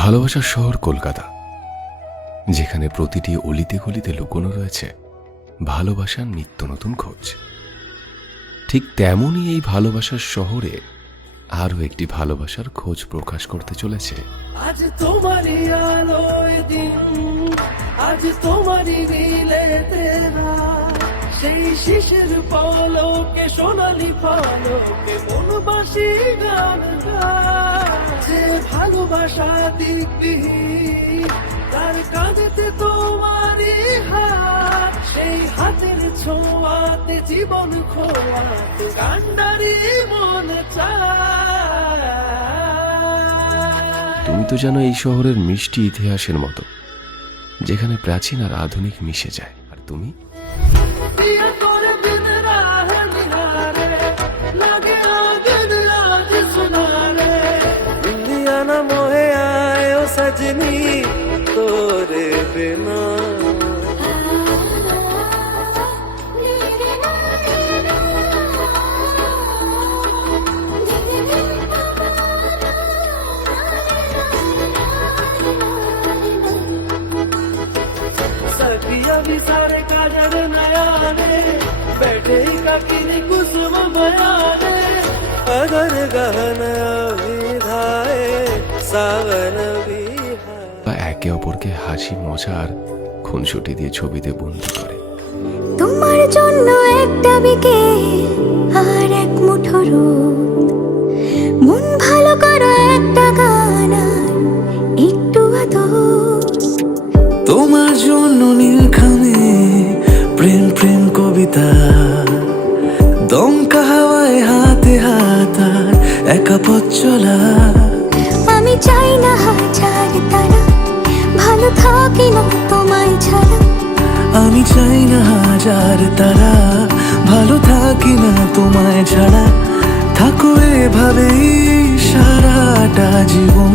ভালোবাসার শহর কলকাতা, যেখানে প্রতিটি অলিতে গলিতে লুকোনো রয়েছে ভালোবাসার নিত্য নতুন খোঁজ। ঠিক তেমনই এই ভালোবাসার শহরে আরও একটি ভালোবাসার খোঁজ প্রকাশ করতে চলেছে। আজ তোমারই আলোয় দিন, আজ তোমারই নীলেতে রাত, সেই শিশির পলকে সোনালি পালকে মনবাসী গান গায়। যে ভালোবাসা দিকবিহীন, তার কাঁধেতে তোমারই হাত, সেই হাতের ছোঁয়াতে জীবন খোয়াতে কান্নারি মন চায়। তুমি তো জানো এই শহরের মিষ্টি ইতিহাসের মতো, যেখানে প্রাচীন আর আধুনিক মিশে যায়। আর তুমি दिया तोरे दिन राह निहारे, लगे आगन आज सुनारे। इंदिया ना मोहे आए ओ सजनी तोरे बिना। सखिया भी सारे काजर नयाने, बैठे ही काकिनी कुसुम बयाने। अगर गहना भी धाए सावन भी বা একে অপরকে হাসি মজা আর খুনসুটি দিয়ে ছবিতে বন্দি করে। তোমার জন্য একটা বিকেল আর এক মুঠো রোদ, মন ভালো করা একটা গান আর একটু আদর। তোমার জন্য নীলখামে প্রেম প্রেম কবিতা, দমকা হাওয়ায় হাতে হাত আর একা পথ চলা। আমি চাই না হাজার তারা, ভালো থাকি না তোমায় ছাড়া। আমি চাই না হাজার তারা, ভালো থাকি না তোমায় ছাড়া। থাকো এভাবেই সারাটা জীবন।